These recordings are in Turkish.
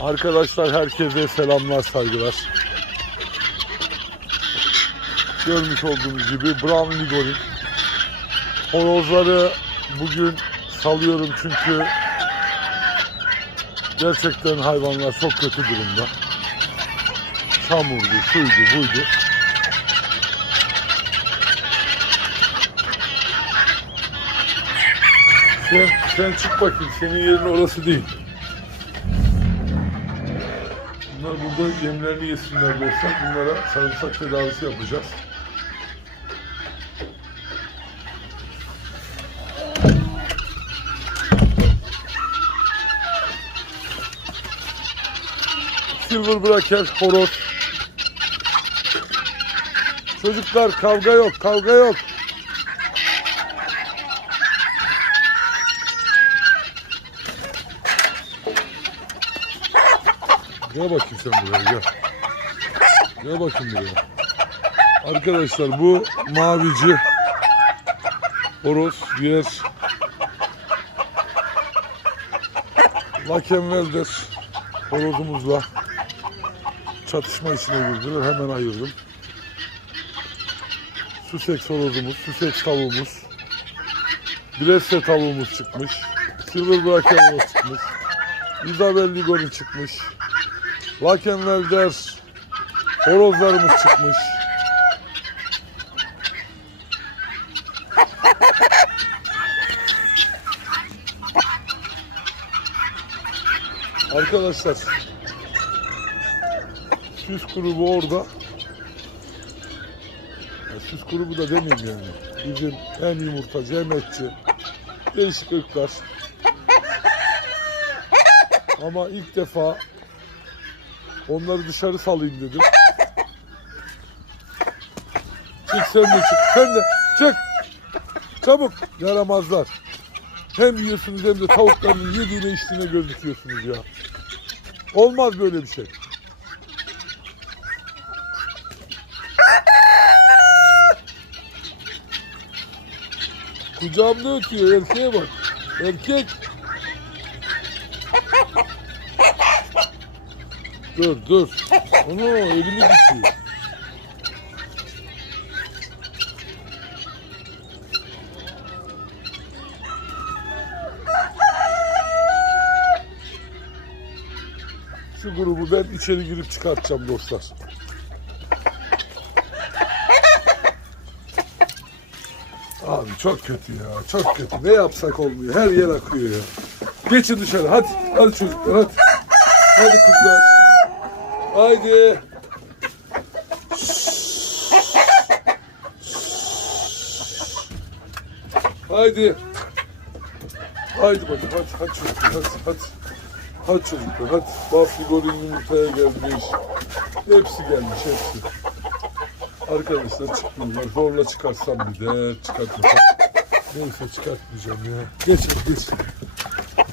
Arkadaşlar herkese selamlar saygılar. Görmüş olduğunuz gibi Brown Ligorin. Horozları bugün salıyorum çünkü gerçekten hayvanlar çok kötü durumda. Çamurdu, şuydu, buydu. Sen, sen çık bakayım. Senin yerin orası değil. Bunlar burada yemlerini yesinler dostlar. Bunlara sarımsak tedavisi yapacağız. Silver Braker horoz. Çocuklar kavga yok, kavga yok. Gel bakayım sen buraya gel. Gel bakayım buraya. Arkadaşlar bu mavici horoz diğer Lakenvelder horozumuzla çatışma içine girdiler. Hemen ayırdım. Sussex horozumuz, Sussex tavuğumuz, Bresse tavuğumuz çıkmış. Silver horoz çıkmış. Isabel Ligorin çıkmış. Lakenvelder horozlarımız çıkmış. Arkadaşlar süs grubu orada. Ya süs grubu da demeyeyim yani. Bizim hem yumurtacı hem etçi. Değişik ırklar. Ama ilk defa Onları dışarı salayım dedim. Çık sen de çık. Sen de çık. Çabuk. Yaramazlar. Hem yiyorsunuz hem de tavukların yediğine içtiğine gözüküyorsunuz ya. Olmaz böyle bir şey. Kucağımda ötüyor erkeğe bak. Erkek. Dur dur. Onu elimi tutuyor. Şu grubu ben içeri girip çıkartacağım dostlar. Abi çok kötü ya, çok kötü. Ne yapsak olmuyor, her yer akıyor ya. Geçin dışarı, hadi, hadi çocuklar, hadi. Hadi kızlar. Haydi. Haydi. Haydi bakayım hadi hadi çocuklar hadi hadi. Hadi çocuklar hadi. Buffy Golün yumurtaya gelmiş. Hepsi gelmiş hepsi. Arkadaşlar çıkmıyorlar. Zorla çıkarsam bir de çıkartmasam. Neyse çıkartmayacağım ya. Geç geç.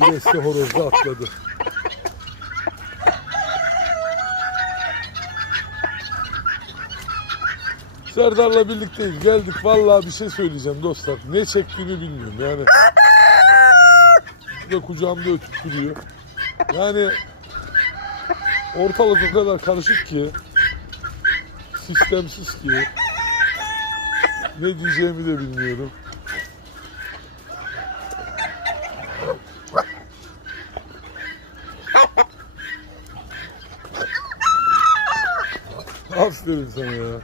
Birisi horozda atladı. Serdar'la birlikteyiz. Geldik. Vallahi bir şey söyleyeceğim dostlar. Ne çektiğini bilmiyorum yani. De kucağımda ötüp duruyor. Yani ortalık o kadar karışık ki sistemsiz ki ne diyeceğimi de bilmiyorum. Aferin sana ya.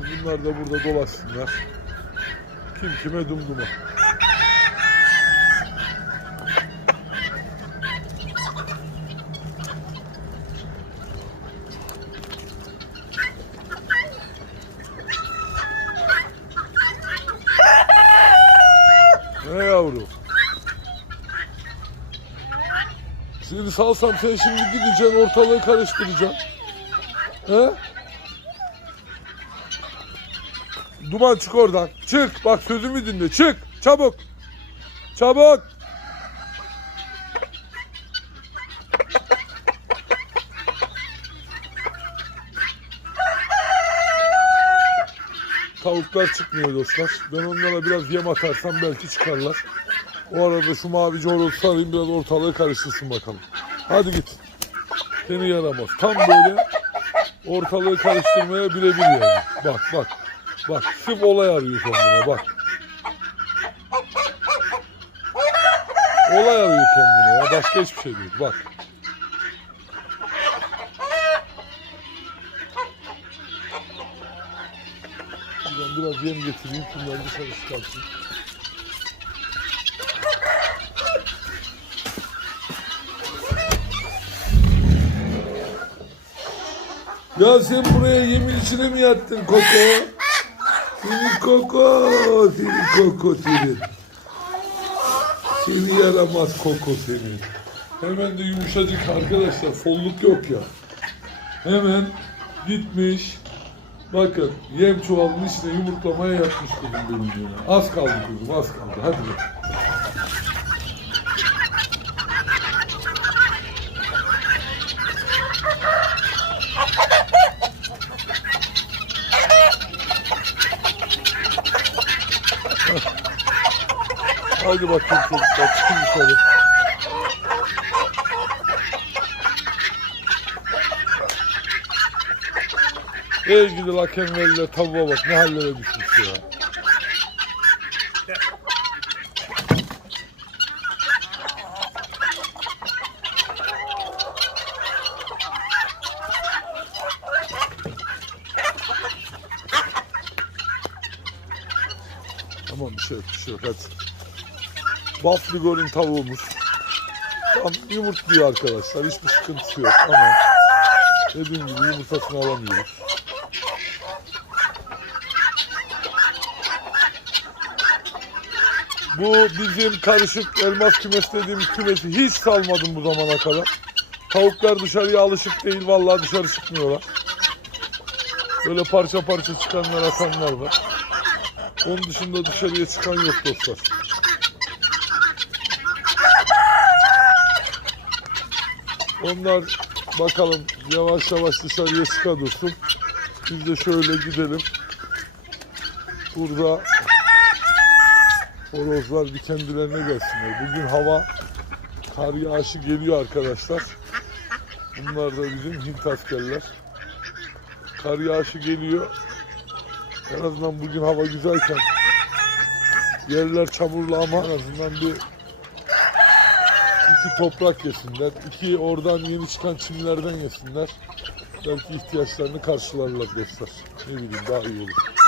Bunlar da burada dolaşsınlar. Kim kime dumduma. Ne yavrum? Seni salsam sen şimdi gideceksin ortalığı karıştıracaksın. He? Duman çık oradan. Çık. Bak sözümü dinle. Çık. Çabuk. Çabuk. Tavuklar çıkmıyor dostlar. Ben onlara biraz yem atarsam belki çıkarlar. O arada şu mavici horozu sarayım biraz ortalığı karıştırsın bakalım. Hadi git. Seni yaramaz. Tam böyle ortalığı karıştırmaya birebir yani. Bak bak. Bak sırf olay arıyor kendine bak. Olay arıyor kendine ya. Başka hiçbir şey değil. Bak. Ben biraz yem getireyim. Şunları dışarı çıkartayım. Ya sen buraya yemin içine mi yattın Koko? Seni Koko, seni Koko seni. Seni yaramaz Koko seni. Hemen de yumuşacık arkadaşlar, folluk yok ya. Hemen gitmiş. Bakın yem çuvalının içine yumurtlamaya yatmış kuzum benim yine. Az kaldı kuzum, az kaldı. Hadi bak. Hadi bakayım çocuklar çıkın dışarı. Ey gidi lakemlerle tavuğa bak ne hallere düşmüş ya. Tamam bir şey yok bir şey yok hadi. Buffalo tavuğumuz. Tam yumurtluyor arkadaşlar. Hiçbir sıkıntısı yok ama dediğim gibi yumurtasını alamıyoruz. Bu bizim karışık elmas kümes dediğimiz kümesi hiç salmadım bu zamana kadar. Tavuklar dışarıya alışık değil. Vallahi dışarı çıkmıyorlar. Böyle parça parça çıkanlar atanlar var. Onun dışında dışarıya çıkan yok dostlar. Onlar bakalım yavaş yavaş dışarıya çıka dursun. Biz de şöyle gidelim. Burada horozlar bir kendilerine gelsinler. Bugün hava kar yağışı geliyor arkadaşlar. Bunlar da bizim Hint askerler. Kar yağışı geliyor. En azından bugün hava güzelken yerler çamurlu ama en azından bir iki toprak yesinler. iki oradan yeni çıkan çimlerden yesinler. Belki ihtiyaçlarını karşılarlar dostlar. Ne bileyim daha iyi olur.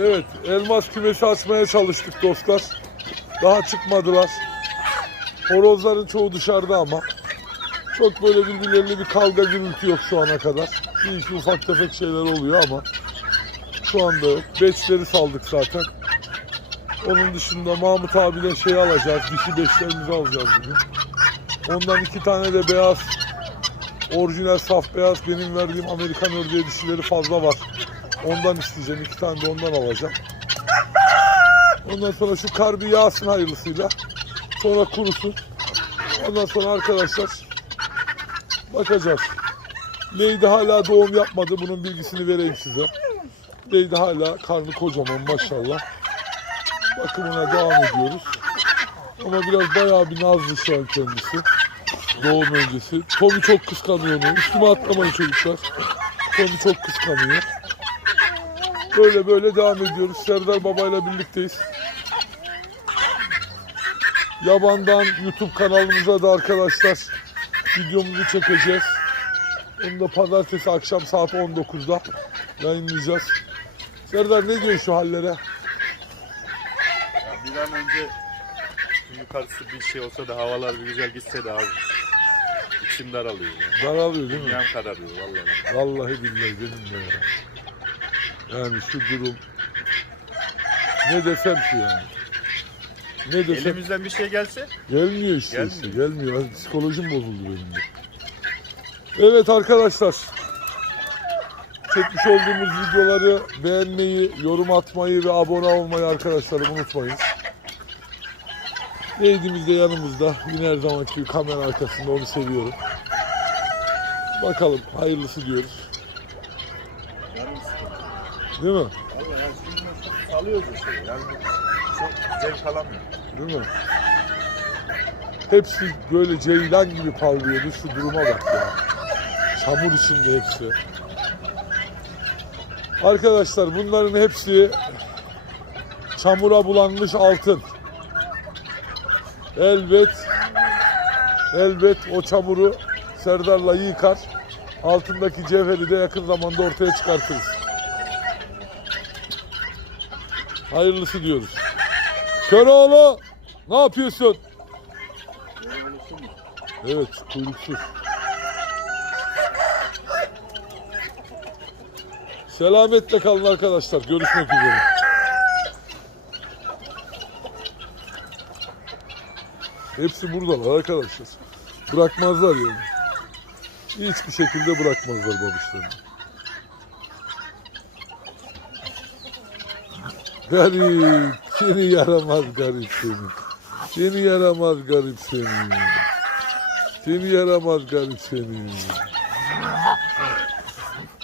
Evet, elmas kümesi açmaya çalıştık dostlar. Daha çıkmadılar. Horozların çoğu dışarıda ama. Çok böyle birbirleriyle bir kavga gürültü yok şu ana kadar. Bir iki ufak tefek şeyler oluyor ama şu anda yok. Beçleri saldık zaten. Onun dışında Mahmut abiyle şey alacağız. Dişi beşlerimizi alacağız bugün. Ondan iki tane de beyaz orijinal saf beyaz benim verdiğim Amerikan ördeği dişileri fazla var. Ondan isteyeceğim. iki tane de ondan alacağım. Ondan sonra şu kar bir yağsın hayırlısıyla. Sonra kurusun. Ondan sonra arkadaşlar bakacağız. Leydi hala doğum yapmadı. Bunun bilgisini vereyim size. Leydi hala karnı kocaman maşallah. Bakımına devam ediyoruz. Ama biraz bayağı bir nazlı şu an kendisi. Doğum öncesi. Tommy çok kıskanıyor onu. Üstüme atlamayın çocuklar. Tommy çok kıskanıyor. Böyle böyle devam ediyoruz. Serdar Baba'yla birlikteyiz. Yabandan YouTube kanalımıza da arkadaşlar videomuzu çekeceğiz. Onu da pazartesi akşam saat 19'da yayınlayacağız. Serdar ne diyorsun şu hallere? Ya bir an önce yukarısı bir şey olsa da havalar bir güzel gitse de abi. İçim daralıyor ya. Daralıyor değil mi? Dünyam kararıyor vallahi. Vallahi billahi benim de ya. Yani şu durum ne desem ki yani. Ne desem Elimizden bir şey gelse gelmiyor işte, Gelmiyor. işte gelmiyor. Psikolojim bozuldu benim de. Evet arkadaşlar. çekmiş olduğumuz videoları beğenmeyi, yorum atmayı ve abone olmayı arkadaşlarım unutmayın. Neydiğimiz de yanımızda. Yine her zamanki kamera arkasında onu seviyorum. Bakalım hayırlısı diyoruz. Değil mi? Vallahi ya şimdi salıyoruz o şeyi. Yani çok zevk alamıyor. Değil mi? Hepsi böyle ceylan gibi parlıyordu. Şu duruma bak ya. Çamur içinde hepsi. Arkadaşlar bunların hepsi çamura bulanmış altın. Elbet elbet o çamuru Serdar'la yıkar. Altındaki cevheri de yakın zamanda ortaya çıkartırız. Hayırlısı diyoruz. Köroğlu ne yapıyorsun? Evet kuyruksuz. Selametle kalın arkadaşlar. Görüşmek üzere. Hepsi buradalar arkadaşlar. Bırakmazlar yani. Hiçbir şekilde bırakmazlar babuşlarını. Garip, seni yaramaz garip seni. Seni yaramaz garip seni. Seni yaramaz garip seni.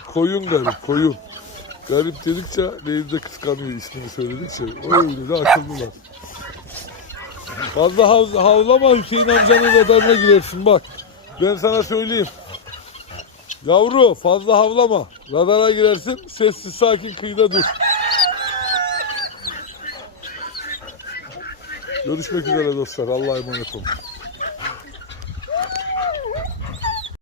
Koyun garip, koyun. Garip dedikçe Leyla de kıskanıyor ismini söyledikçe. Öyle de akıllılar. Fazla hav havlama Hüseyin amcanın radarına girersin bak. Ben sana söyleyeyim. Yavru fazla havlama. Radara girersin sessiz sakin kıyıda dur. Görüşmek üzere dostlar. Allah'a emanet olun.